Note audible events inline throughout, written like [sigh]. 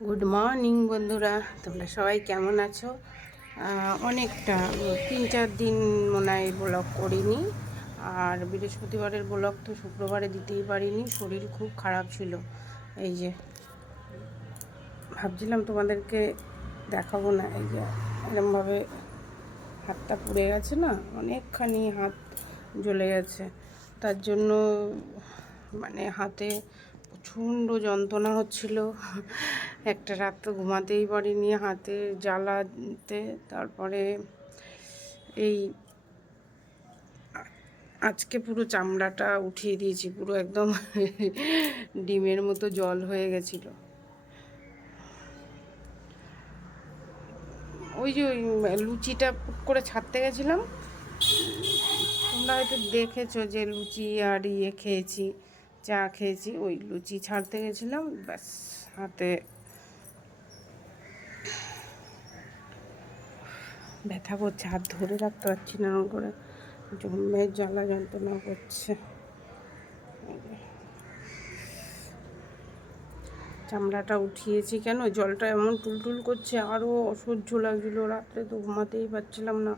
Good morning বন্ধুরা। তোমরা সবাই কেমন আছো? অনেকটা, তিন চার দিন মনে হয় ব্লগ করিনি। আর বৃহস্পতিবারের ব্লগ তো শুক্রবারে দিতেই পারিনি। শরীর খুব খারাপ ছিল। এই যে, ভাবছিলাম তোমাদেরকে দেখাবো না। এই যে, এরমভাবে হাতটা পুড়ে গেছে না? অনেকখানি হাত জ্বলে গেছে। তার জন্য মানে হাতে প্রচণ্ড যন্ত্রণা হচ্ছিল। একটা রাত তো ঘুমাতেই পারিনি হাতে জ্বালাতে। তারপরে এই আজকে পুরো চামড়াটা উঠিয়ে দিয়েছি, পুরো একদম ডিমের মতো জল হয়ে গেছিল। ওই যে ওই লুচিটা করে ছাড়তে গেছিলাম। তোমরা হয়তো দেখেছ যে লুচি আর ইয়ে খেয়েছি। চা খেয়েছি, ওই লুচি ছাড়তে গেছিলাম, ব্যাস, হাতে ব্যথা করছে, হাত ধরে রাখতে পারছি না করে জমের জ্বালা যন্ত্রণা করছে। চামড়াটা উঠিয়েছি কেন? জলটা এমন টুলটুল করছে আরও অসহ্য লাগছিল, রাত্রে তো ঘুমাতেই পারছিলাম না।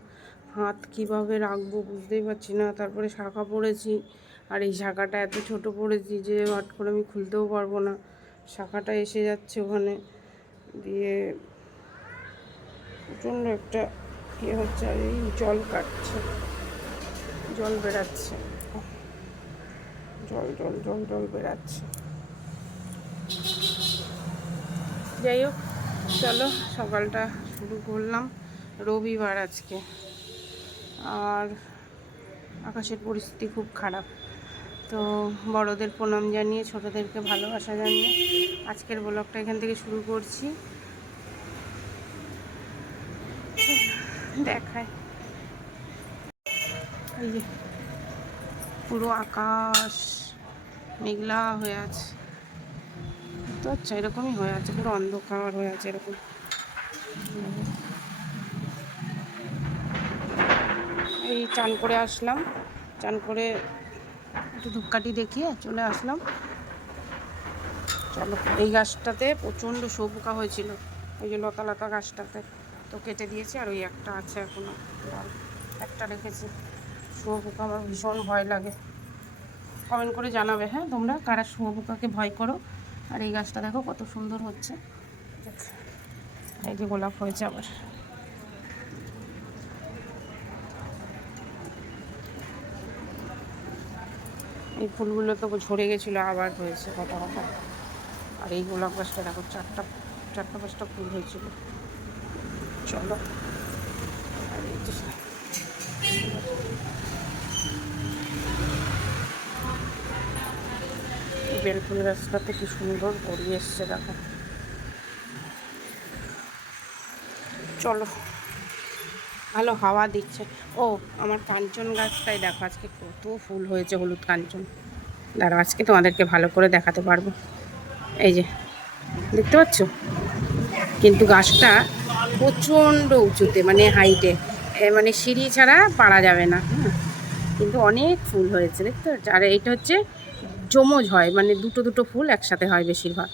হাত কীভাবে রাখব বুঝতেই পারছি না, তারপরে শাখা পড়েছি আর এই শাখাটা এত ছোট পড়েছি যে হট করে আমি খুলতেও পারব না। শাখাটা এসে যাচ্ছে ওখানে। দিয়ে প্রচণ্ড একটা ইয়ে হচ্ছে আর এই জল কাটছে। জল বেরাচ্ছে জল জল জল জল বেরাচ্ছে যাই হোক, চলো সকালটা শুরু করলাম। রবিবার আজকে। আর আকাশের পরিস্থিতি খুব খারাপ। তো বড়দের প্রণাম জানিয়ে, ছোটদেরকে ভালোবাসা জানিয়ে আজকের ব্লগটা এখান থেকে শুরু করছি। দেখায়। এই যে পুরো আকাশ মেঘলা হয়ে আছে। তো আচ্ছা এরকমই হয়ে আছে, পুরো অন্ধকার হয়ে আছে এরকম। এই চান করে আসলাম। চান করে একটু ধূপকাঠি দেখিয়ে চলে আসলাম। চলো, এই গাছটাতে প্রচণ্ড শুয়োপোকা হয়েছিল। ওই যে লতা লতা গাছটাতে তো কেটে দিয়েছি, আর ওই একটা আছে এখনও। একটা রেখেছি। শুয়োপোকা আমার ভীষণ ভয় লাগে। কমেন্ট করে জানাবে হ্যাঁ তোমরা কারা শুয়োপোকাকে ভয় করো? আর এই গাছটা দেখো কত সুন্দর হচ্ছে। এই যে গোলাপ হয়েছে আবার। এই ফুলগুলো তো ঝরে গেছিল, আবার হয়েছে কথা কথা। আর এই গোলাপ গাছটা দেখো, চারটা চারটা, পাঁচটা ফুল হয়েছিল। চলো। আর এই এই বেলফুল গাছটাতে কি সুন্দর গড়িয়ে এসছে, দেখো। চলো। ভালো হাওয়া দিচ্ছে। ও, আমার কাঞ্চন গাছটাই দেখো, আজকে কত ফুল হয়েছে, হলুদ কাঞ্চন। দাঁড়াও, আজকে তোমাদেরকে ভালো করে দেখাতে পারব। এই যে, দেখতে পাচ্ছ? কিন্তু গাছটা প্রচণ্ড উঁচুতে মানে হাইটে। মানে সিঁড়ি ছাড়া পারা যাবে না হ্যাঁ কিন্তু অনেক ফুল হয়েছে, দেখতে পাচ্ছ? আর এইটা হচ্ছে জমজ হয় মানে দুটো দুটো ফুল একসাথে হয় বেশিরভাগ।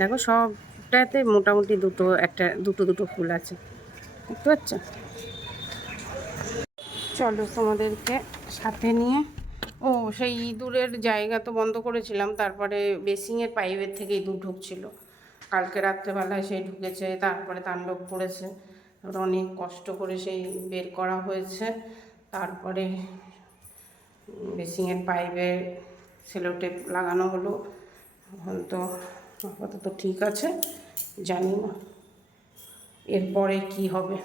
দেখো, সবটাতে মোটামুটি দুটো, একটা, দুটো দুটো ফুল আছে। দেখতে পাচ্ছ? চলো তোমাদেরকে সাথে নিয়ে। ও, সেই ইঁদুরের জায়গা তো বন্ধ করেছিলাম, তারপরে বেসিংয়ের পাইপের থেকে ইঁদুর ঢুকছিল। কালকে রাত্রেবেলায় সেই ঢুকেছে, তারপরে তাণ্ডব করেছে। অনেক কষ্ট করে সেই বের করা হয়েছে। তারপরে বেসিংয়ের পাইপে সেলোটেপ লাগানো হলো। এখন তো আপাতত ঠিক আছে, জানি না। এরপরে কি হবে?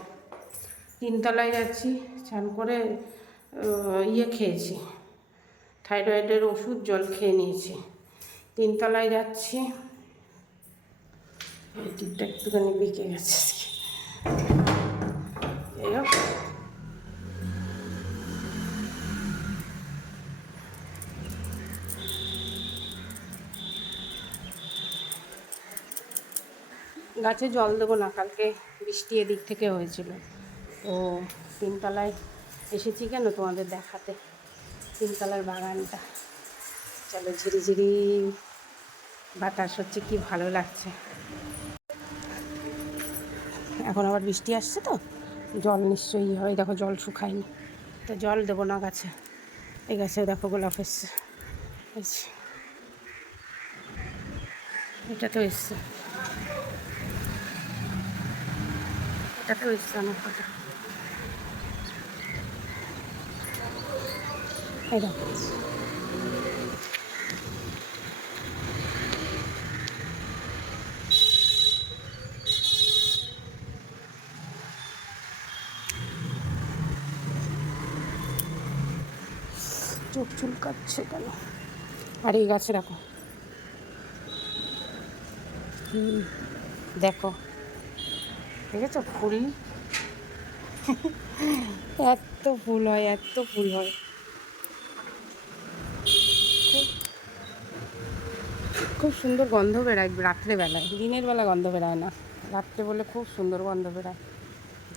তিনতলায় যাচ্ছি। চান করে ইয়ে খেয়েছি। থাইরয়েডের ওষুধ, জল খেয়ে নিয়েছি। তিনতলায় যাচ্ছি। দিকটা একটুখানি বেঁকে গেছে। গাছে জল দেবো না, কালকে বৃষ্টি এদিক থেকে হয়েছিল। তো তিনতলায় এসেছি কেন তোমাদের দেখাতে? তিনতলার বাগানটা। চলো ঝিরিঝিরি বাতাস হচ্ছে, কি ভালো লাগছে। এখন আবার বৃষ্টি আসছে তো? জল নিশ্চয়ই হয়। দেখো জল শুকায়নি। তো জল দেবো না গাছে। এই গাছে দেখো গোলাপ এসছে। এটা তো এসছে। এটা তো এসছে অনেক কটা। এই দেখো চোখ চুলকাচ্ছে কেন? আর এই গাছে হুম, দেখো। দেখেছ? ফুল? [laughs] এত ফুল হয়, এত ফুল হয়। খুব সুন্দর গন্ধ বেড়ায় রাত্রেবেলায়। দিনের বেলা গন্ধ বেড়ায় না। রাত্রে বলে খুব সুন্দর গন্ধ বেড়ায়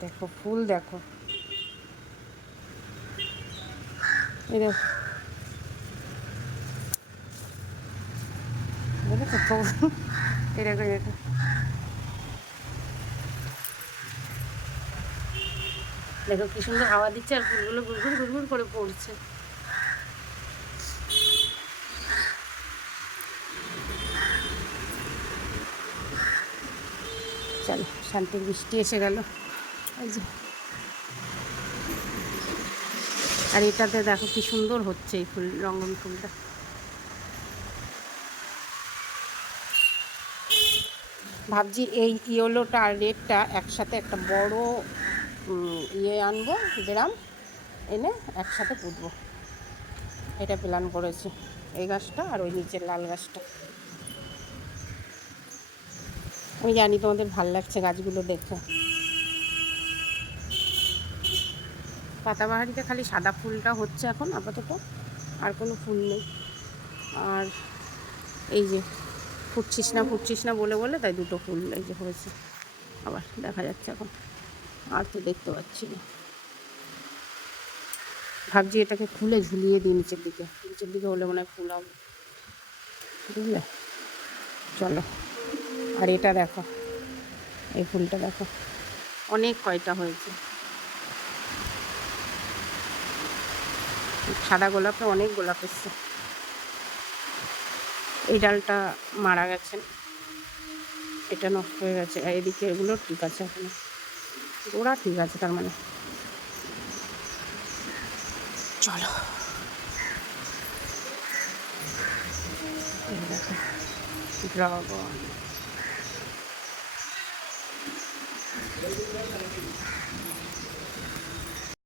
দেখো, ফুল দেখো। দেখো। দেখেছ দেখো কি সুন্দর হাওয়া দিচ্ছে আর ফুলগুলো গুড়গুড় গুড়গুড় করে পড়ছে। চলো শান্তির বৃষ্টি এসে গেল। আর এটাতে দেখো কি সুন্দর হচ্ছে এই ফুল, রঙ্গন ফুলটা। ভাবছি এই ইয়েলোটা আর রেডটা একসাথে একটা বড় ইয়ে আনব, গ্রাম এনে একসাথে পুঁতবো। এটা প্ল্যান করেছি, এই গাছটা আর ওই নিচের লাল গাছটা। আমি জানি তোমাদের ভালো লাগছে গাছগুলো দেখে। পাতাবাহারিতে খালি সাদা ফুলটা হচ্ছে এখন, আপাতত আর কোনো ফুল নেই। আর এই যে ফুটছিস না ফুটছিস না বলে বলে তাই দুটো ফুল এই যে হয়েছে। আবার দেখা যাচ্ছে এখন, আর তো দেখতে পাচ্ছি না। ভাবছি এটাকে খুলে ঝুলিয়ে দিই নিচের দিকে। নিচের দিকে হলে মনে হয় ফুল হবে। বুঝলে? চলো। আর এটা দেখো, এই ফুলটা দেখো। অনেক কয়টা হয়েছে। সাদা গোলাপে অনেক গোলাপ এসছে। এই ডালটা মারা গেছে। এটা নষ্ট হয়ে গেছে। আর এদিকে এগুলো ঠিক আছে এখনও। গোড়া ঠিক আছে তার মানে। চলো। ড্রাগন।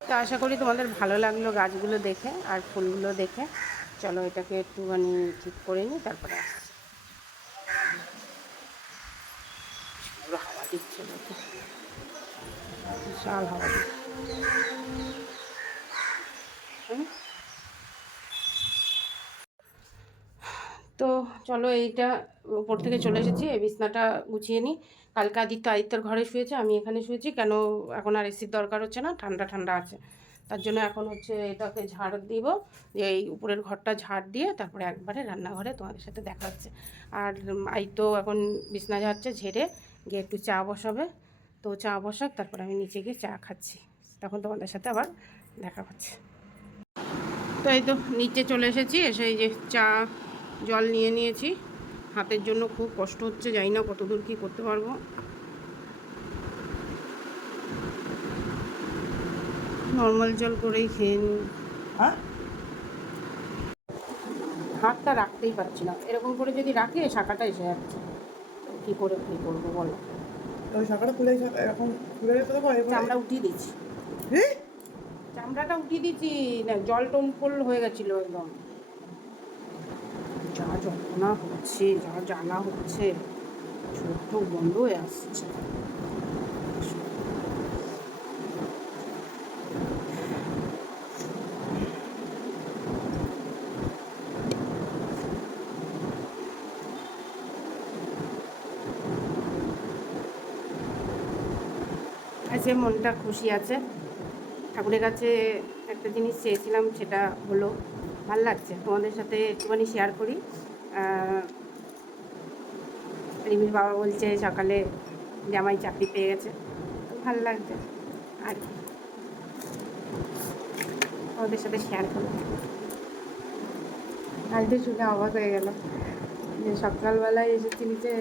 তো আশা করি তোমাদের ভালো লাগল গাছগুলো দেখে আর ফুলগুলো দেখে। চলো এটাকে একটুখানি ঠিক করে নিই, তারপরে হাওয়া দিচ্ছে বিশাল হাওয়া দিচ্ছে। তো চলো এইটা উপর থেকে চলে এসেছি, এই বিছনাটা গুছিয়ে নিই। কালকে আদিত্য আদিত্যর ঘরে শুয়েছে, আমি এখানে শুয়েছি, কেন এখন আর এসির দরকার হচ্ছে না, ঠান্ডা ঠান্ডা আছে। তার জন্য এখন হচ্ছে এটাকে ঝাড় দিব যে এই উপরের ঘরটা ঝাড় দিয়ে তারপরে একবারে রান্নাঘরে তোমাদের সাথে দেখা হচ্ছে। আর আই তো এখন বিছনা ঝাড়ছে, ঝেড়ে গিয়ে একটু চা বসাবে। তো চা বসাক, তারপরে আমি নিচে গিয়ে চা খাচ্ছি। তখন তোমাদের সাথে আবার দেখা হচ্ছে। তো এই তো নিচে চলে এসেছি, এসে এই যে চা জল নিয়ে নিয়েছি। হাতের জন্য খুব কষ্ট হচ্ছে জানি না কত দূর কী করতে পারব। নর্মাল জল করেই খেয়ে নিই। হ্যাঁ? হাতটা রাখতেই পারছি না। এরকম করে যদি রাখি শাখাটা এসে যাচ্ছে। কী করে কী করব বলো। শাখাটা খুলে এখন উঠিয়ে দিচ্ছি? চামড়াটা উঠিয়ে দিচ্ছি। না জল টনফল হয়ে গেছিল একদম। যন্ত্রণা হচ্ছে, যা জ্বালা হচ্ছে, ছোট্ট বন্ধ হয়ে আসছে আজকে মনটা খুশি আছে, ঠাকুরের কাছে একটা জিনিস চেয়েছিলাম, সেটা হলো, ভালো লাগছে। তোমাদের সাথে একটুখানি শেয়ার করি। রিমির বাবা বলছে সকালে জামাই চাকরি পেয়ে গেছে। ভালো লাগছে। আর কি ওদের সাথে শেয়ার করলাম আজকে শুনে অবাক হয়ে গেল যে সকালবেলায় এসেছি নিচে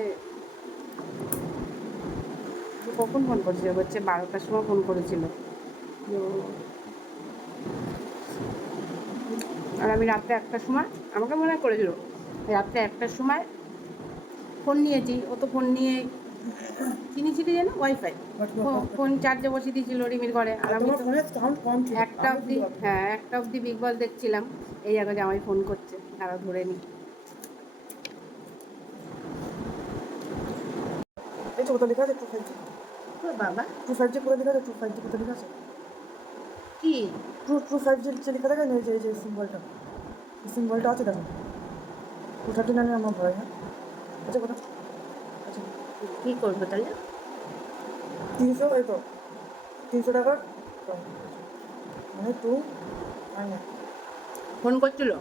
কখন ফোন করেছিল? হচ্ছে বারোটার সময় ফোন করেছিল। আর আমি রাত্রে একটার সময় আমাকে মনে করেছিল। রাত্রে একটার সময় ফোন নিয়েছি ও তো ফোন নিয়ে কিনেছিলি যেন? ওয়াইফাই ফোন চার্জে বসিয়ে দিয়েছিল রিমির ঘরে। আর আমি একটা অবধি হ্যাঁ একটা অবধি বিগ বস দেখছিলাম। এই জায়গায় আমায় ফোন করছে তারা ধরে নি। এই তো কোথাও লেখা আছে? টু ফাইভ জি বাবা। টু ফাইভ জি কোথায় লেখা আছে? টু ফাইভ জি কোথায় লেখা আছে? কি? টু টু ফাইভ জি যে লেখা থাকে না? যে যে সিম্বলটা সিম্বলটা আছে দেখো। টু থার্টি আমার ভয় হ্যাঁ? আচ্ছা কোথাও আচ্ছা। কি করব তাহলে? তিনশো এই তো। তিনশো টাকার। মানে নাইন ফোন করছিল?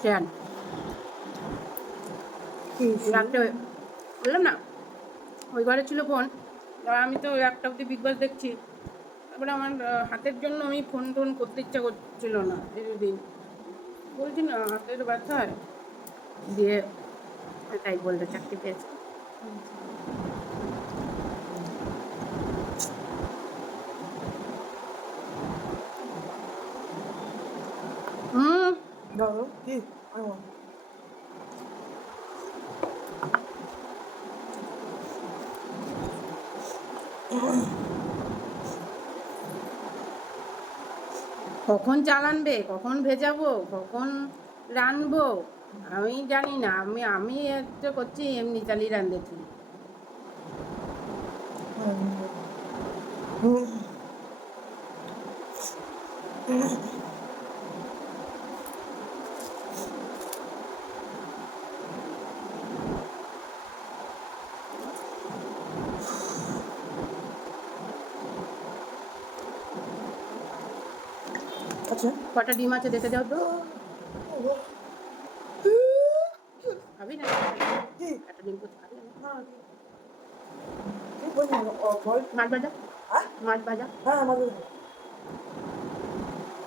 শ্রেয়ান রাত্রে বললাম না ওই ঘরে ছিল ফোন। আমি তো একটা অব্দি বিগ বস দেখছি। তারপরে আমার হাতের জন্য আমি ফোন টোন করতে ইচ্ছা করছিল না দিন বলছি না হাতের ব্যথা দিয়ে তাই বলতে চাকরি পেয়েছে। হুম। ধরো কি? কখন চালানবে কখন ভেজাবো, কখন রানবো, আমি জানি না, আমি আমি একটা করছি, এমনি চালিয়ে রান্ধেছি আচ্ছা কটা ডিম আছে দেখে যাও তো। খাবি না? একটা ডিম কোথায় খাবি না? কি? বলছি বল। মাছ ভাজা? হ্যাঁ? মাছ ভাজা? হ্যাঁ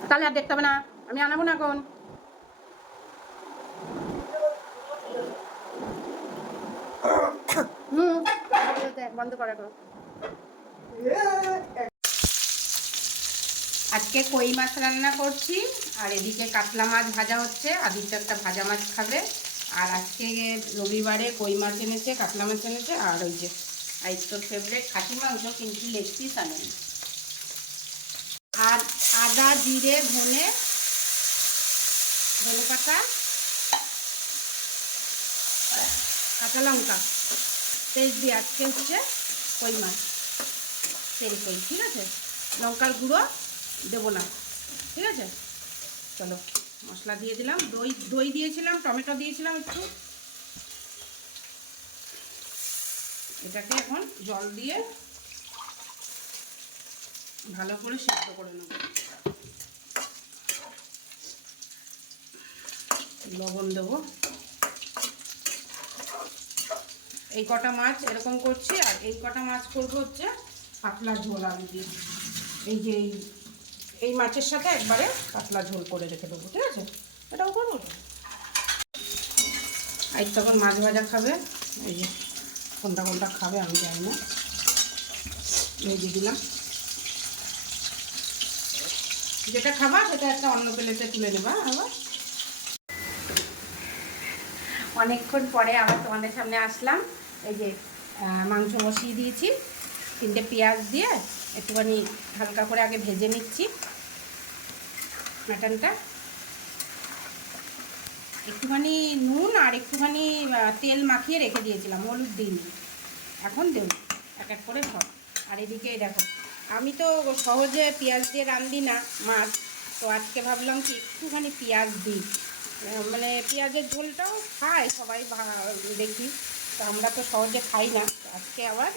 তাহলে আর দেখতে হবে না। আমি আনাবো না এখন। [coughs] হুম। বন্ধ করা করো আজকে কই মাছ রান্না করছি, আর এদিকে কাতলা মাছ ভাজা হচ্ছে আদিত্য একটা ভাজা মাছ খাবে। আর আজকে রবিবারে কই মাছ এনেছে, কাতলা মাছ এনেছে, আর ওই যে আদিত্যর ফেভারিট খাসি মাংস, কিন্তু লেগ পিস আর আদা, জিরে, ধনে ধনে পাতা, কাঁচা লঙ্কা, পেস্ট দিয়ে আজকে হচ্ছে কই মাছ। তেল কই, ঠিক আছে? লঙ্কার গুঁড়ো দেবো না। ঠিক আছে? চলো, মশলা দিয়ে দিলাম, দই দই দিয়েছিলাম, টমেটো দিয়েছিলাম একটু। এটাকে এখন জল দিয়ে ভালো করে সিদ্ধ করে নেব। লবণ দেবো। এই কটা মাছ এরকম করছি, আর এই কটা মাছ করব হচ্ছে পাতলা ঝোল আলু দিয়ে। এই যে এই এই মাছের সাথে একবারে পাতলা ঝোল করে রেখে দেবো, ঠিক আছে? এটাও করব আর তখন মাছ ভাজা খাবে, এই যে কোনটা কোনটা খাবে, আমি জানি না। দিয়ে দিলাম। যেটা খাবা সেটা একটা অন্য প্লেটে তুলে নেবা, আবার। অনেকক্ষণ পরে আবার তোমাদের সামনে আসলাম। এই যে মাংস বসিয়ে দিয়েছি। তিনটে পেঁয়াজ দিয়ে একটুখানি হালকা করে আগে ভেজে নিচ্ছি মাটনটা। একটুখানি নুন আর একটুখানি তেল মাখিয়ে রেখে দিয়েছিলাম, হলুদ দিন এখন দেব, এক এক করে সব। আর এদিকে দেখো, আমি তো সহজে পেঁয়াজ দিয়ে রান্ধি না, মাছ। তো আজকে ভাবলাম কি একটুখানি পেঁয়াজ দিই। মানে পেঁয়াজের ঝোলটাও খায় সবাই দেখি। তো আমরা তো সহজে খাই না। আজকে আবার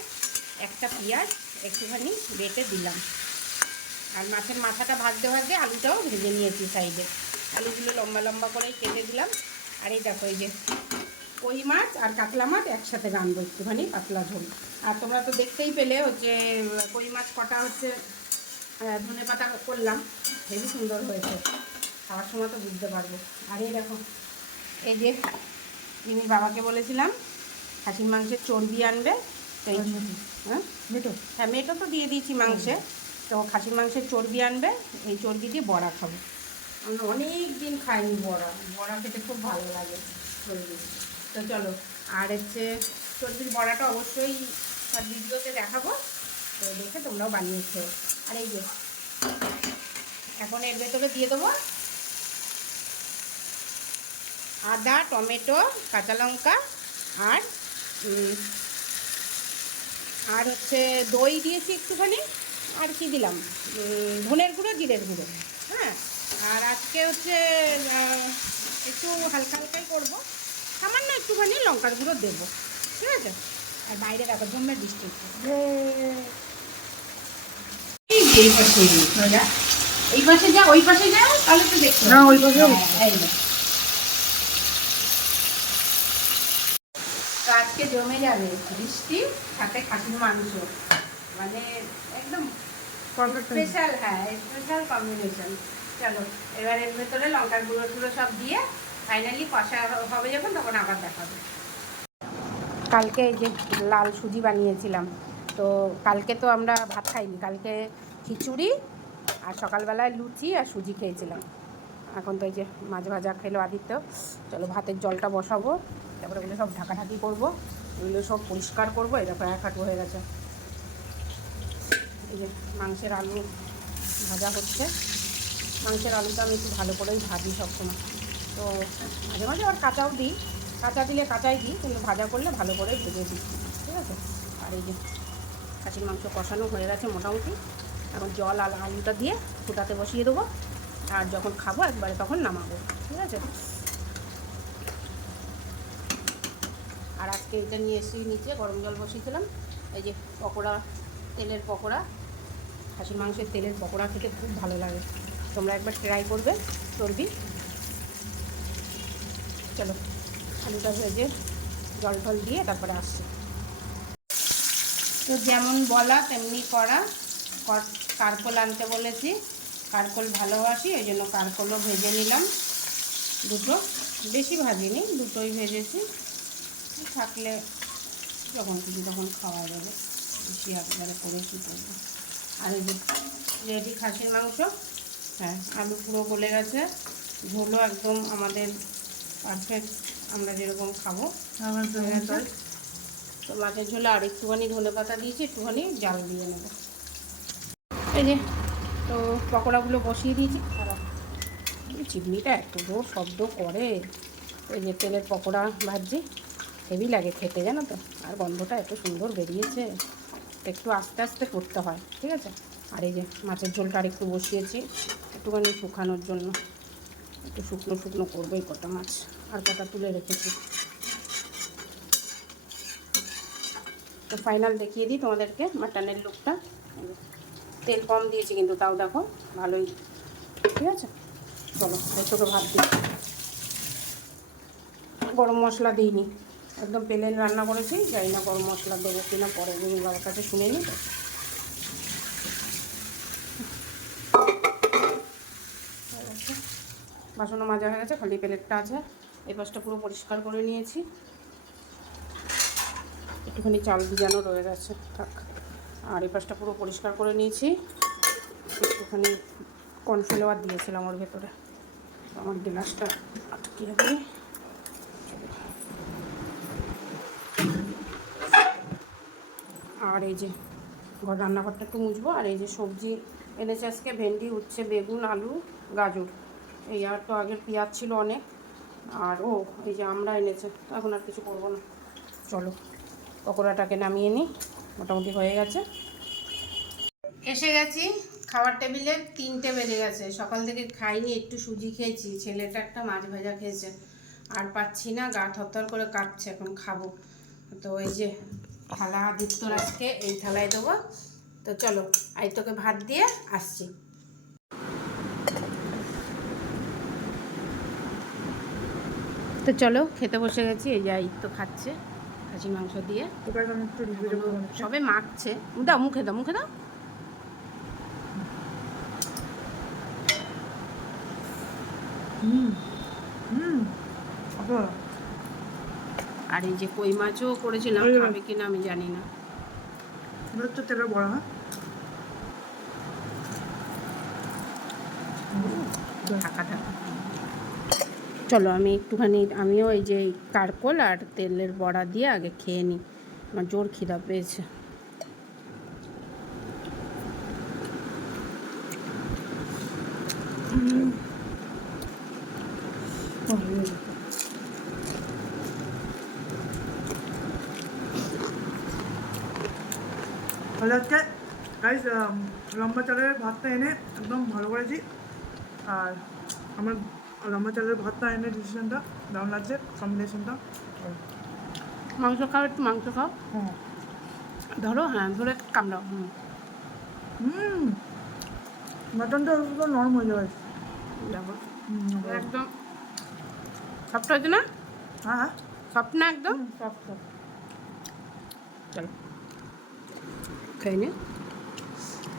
একটা পেঁয়াজ একটুখানি বেটে দিলাম। আর মাছের মাথাটা ভাজতে ভাজতে আলুটাও ভেজে নিয়েছি সাইডে। আলুগুলো লম্বা লম্বা করে কেটে দিলাম। আর এই দেখো, এই যে কই মাছ আর কাতলা মাছ একসাথে রানবো একটুখানি পাতলা ঝোল। আর তোমরা তো দেখতেই পেলে হচ্ছে, কই মাছ কটা হচ্ছে ধনে পাতা করলাম। হেবি সুন্দর হয়েছে। খাওয়ার সময় তো বুঝতে পারব। আর এই দেখো, এই যে যিনি বাবাকে বলেছিলাম, খাসির মাংসের চর্বি আনবে সেই হ্যাঁ মেটো। হ্যাঁ তো দিয়ে দিয়েছি মাংসে। তো খাসির মাংসের চর্বি আনবে এই চর্বি দিয়ে বড়া খাব। আমরা অনেক দিন খাইনি বড়া। বড়া খেতে খুব ভালো লাগে চর্বি। তো চলো আর হচ্ছে চর্বির বড়াটা অবশ্যই তার ভিডিওতে দেখাবো। তো দেখে তোমরাও বানিয়ে খেও আর এই যে এখন এর ভেতরে দিয়ে দেবো আদা টমেটো কাঁচা লঙ্কা আর আর হচ্ছে দই দিয়েছি একটুখানি আর কি দিলাম ধনের গুঁড়ো জিরের গুঁড়ো হ্যাঁ আর আজকে হচ্ছে একটু হালকা হালকাই করব সামান্য একটুখানি লঙ্কার গুঁড়ো দেবো ঠিক আছে আর বাইরে রাখো জমে বৃষ্টি। এই পাশে। এই পাশে যা ওই পাশে যাও তাহলে তো দেখতে। ওই পাশেও। হ্যাঁ, এই নাও। তো আজকে জমে যাবে। বৃষ্টি সাথে খাসির মাংস। মানে একদম স্পেশাল হ্যাঁ স্পেশাল কম্বিনেশন চলো এবার এর ভেতরে লঙ্কার গুঁড়ো টুড়ো সব দিয়ে ফাইনালি কষা হবে যখন তখন আবার দেখাবে। কালকে এই যে লাল সুজি বানিয়েছিলাম তো কালকে তো আমরা ভাত খাইনি। কালকে খিচুড়ি আর সকালবেলায় লুচি আর সুজি খেয়েছিলাম। এখন তো এই যে মাছ ভাজা খেলো আদিত্য। চলো ভাতের জলটা বসাবো। তারপরে ওগুলো সব ঢাকাঢাকি করব, এগুলো সব পরিষ্কার করব এরকম এক হাঁটু হয়ে গেছে। এই যে মাংসের আলু ভাজা হচ্ছে। মাংসের আলুটা আমি একটু ভালো করেই ভাজি সবসময়। তো মাঝে মাঝে আবার কাঁচাও দিই, কাঁচা দিলে কাঁচাই দিই, কিন্তু ভাজা করলে ভালো করে ভেজে দিই, ঠিক আছে? আর এই যে খাসির মাংস কষানো হয়ে গেছে মোটামুটি। এখন জল আর আলুটা দিয়ে ফুটাতে বসিয়ে দেবো, আর যখন খাব একবারে তখন নামাবো, ঠিক আছে? আর আজকে এটা নিয়ে এসেছি নিচে, গরম জল বসিয়েছিলাম। এই যে পকোড়া, তেলের পকোড়া, খাসির মাংসের তেলের পকোড়া খেতে খুব ভালো লাগে। তোমরা একবার ট্রাই করবে, চর্বি। চলো, আলুটা ভেজে জল টল দিয়ে তারপরে আসছি। তো যেমন বলা, তেমনি কর- কারকোল আনতে বলেছি। কারকোল ভালোবাসি, ওই জন্য কারকোলও ভেজে নিলাম। দুটো, বেশি ভাজিনি, দুটোই ভেজেছি। থাকলে যখন কিছু তখন খাওয়া যাবে। বেশি একবারে করে কী করব আর এই যে রেডি খাসির মাংস হ্যাঁ আলু পুরো গলে গেছে। ঝোলও একদম আমাদের পারফেক্ট আমরা যেরকম খাব। হয়ে। তো মাছের ঝোলে আর একটুখানি ধনে পাতা দিয়েছি একটুখানি জাল দিয়ে নেব। এই যে তো পকোড়াগুলো বসিয়ে দিয়েছি। খারাপ। চিমনিটা এত শব্দ করে। ওই যে তেলের পকোড়া ভাজছি। হেভি লাগে খেতে, জানো তো? আর গন্ধটা এত সুন্দর বেরিয়েছে। একটু আস্তে আস্তে করতে হয়, ঠিক আছে? আর এই যে মাছের ঝোলটা আর একটু বসিয়েছি, একটুখানি শুকানোর জন্য। একটু শুকনো শুকনো করব এই কটা মাছ, আর কটা তুলে রেখেছি। তো ফাইনাল দেখিয়ে দিই তোমাদেরকে মাটনের লুকটা তেল কম দিয়েছি কিন্তু তাও দেখো ভালোই, ঠিক আছে? চলো একটুকে ভাত দিই। গরম মশলা দিইনি। একদম প্লেন রান্না করেছি, জানি না গরম মশলা দেবো কিনা, পরে তুমি বাবার কাছে শুনে নিই। তো বাসনও মাজা হয়ে গেছে, খালি প্লেটটা আছে। এই পাশটা পুরো পরিষ্কার করে নিয়েছি। একটুখানি চাল ভিজানো রয়ে গেছে, থাক। আর এই পাশটা পুরো পরিষ্কার করে নিয়েছি। একটুখানি কর্নফ্লাওয়ার দিয়েছিলাম ওর ভেতরে। আমার গ্লাসটা আটকিয়ে দিই। আর এই যে ঘর রান্নাঘরটা একটু মুছবো, আর এই যে সবজি এনেছে আজকে, ভেন্ডি, উচ্ছে, বেগুন, আলু, গাজর। এই আর তো আগের পেঁয়াজ ছিল অনেক, আর ও, এই যে আমরা এনেছে এখন আর কিছু করব না। চলো, পকোড়াটাকে নামিয়ে নিই, মোটামুটি হয়ে গেছে। এসে গেছি খাবার টেবিলে তিনটে বেজে গেছে, সকাল থেকে খাইনি, একটু সুজি খেয়েছি, ছেলেটা একটা মাছ ভাজা খেয়েছে। আর পাচ্ছি না, গা থরথর করে কাটছে এখন খাব। তো এই যে থালা আদিত্যর আজকে এই থালায় দেবো। তো চলো আদিত্যকে ভাত দিয়ে আসছি। তো চলো খেতে বসে গেছি এই যাই তো খাচ্ছে খাসি মাংস দিয়ে। তোকে সবে মাখছে। দাও মুখে দাও মুখে দাও। হুম আচ্ছা আর এই যে কই মাছও করেছিলাম খাবে কিনা আমি জানি না। হচ্ছে তেলের বড়া হ্যাঁ? থাকা চলো আমি একটুখানি আমিও এই যে কারকোল আর তেলের বড়া দিয়ে আগে খেয়ে নিই। আমার জোর খিদা পেয়েছে। তাহলে হচ্ছে গাইস লম্বা চালের ভাতটা এনে একদম ভালো করেছি। আর আমার লম্বা চালের ভাতটা এনে ডিসিশনটা দারুণ লাগছে কম্বিনেশনটা মাংস খাও একটু মাংস খাও। হ্যাঁ ধরো হ্যাঁ ধরে কামড়াও হুম। হুম। মাটনটা নরম হয়ে যাবে। একদম। সফট হয়েছে না? হ্যাঁ হ্যাঁ। সফট না একদম? সব সব চলো। খেয়ে নি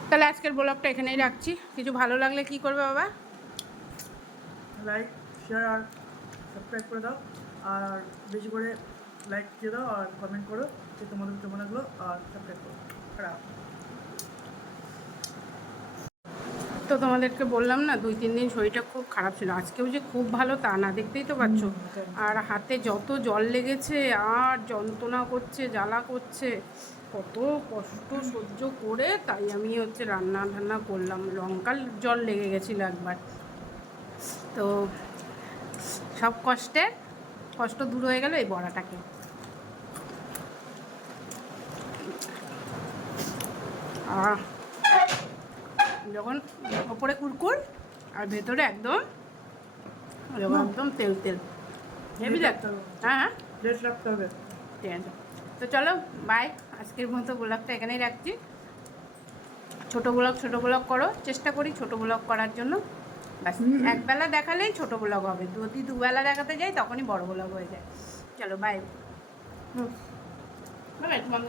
তাহলে আজকের ব্লগটা এখানেই রাখছি। কিছু ভালো লাগলে কি করবে বাবা? লাইক শেয়ার আর সাবস্ক্রাইব করে দাও। আর বেশি করে লাইক দিয়ে দাও আর কমেন্ট করো যে তোমাদের কেমন লাগল আর সাবস্ক্রাইব করো খারাপ তো তোমাদেরকে বললাম না দুই তিন দিন শরীরটা খুব খারাপ ছিল। আজকেও যে খুব ভালো তা না দেখতেই তো পাচ্ছ। আর হাতে যত জল লেগেছে আর যন্ত্রণা করছে জ্বালা করছে কত কষ্ট সহ্য করে তাই আমি হচ্ছে রান্না ঠান্না করলাম। লঙ্কার জল লেগে গেছিল একবার। তো সব কষ্টের কষ্ট দূর হয়ে গেল এই বড়াটাকে। আহ যখন ওপরে কুরকুর আর ভেতরে একদম একদম তেল তেল। হেভি লাগতো। হ্যাঁ হ্যাঁ। রাখতে হবে। ঠিক আছে। তো চলো বাই আজকের মতো ব্লগটা এখানেই রাখছি। ছোটো ব্লগ ছোটো ব্লগ করো। চেষ্টা করি ছোটো ব্লগ করার জন্য। ব্যাস একবেলা দেখালেই ছোটো ব্লগ হবে। যদি দুবেলা দেখাতে যাই তখনই বড় ব্লগ হয়ে যায়। চলো বাই হুম। বাই কর।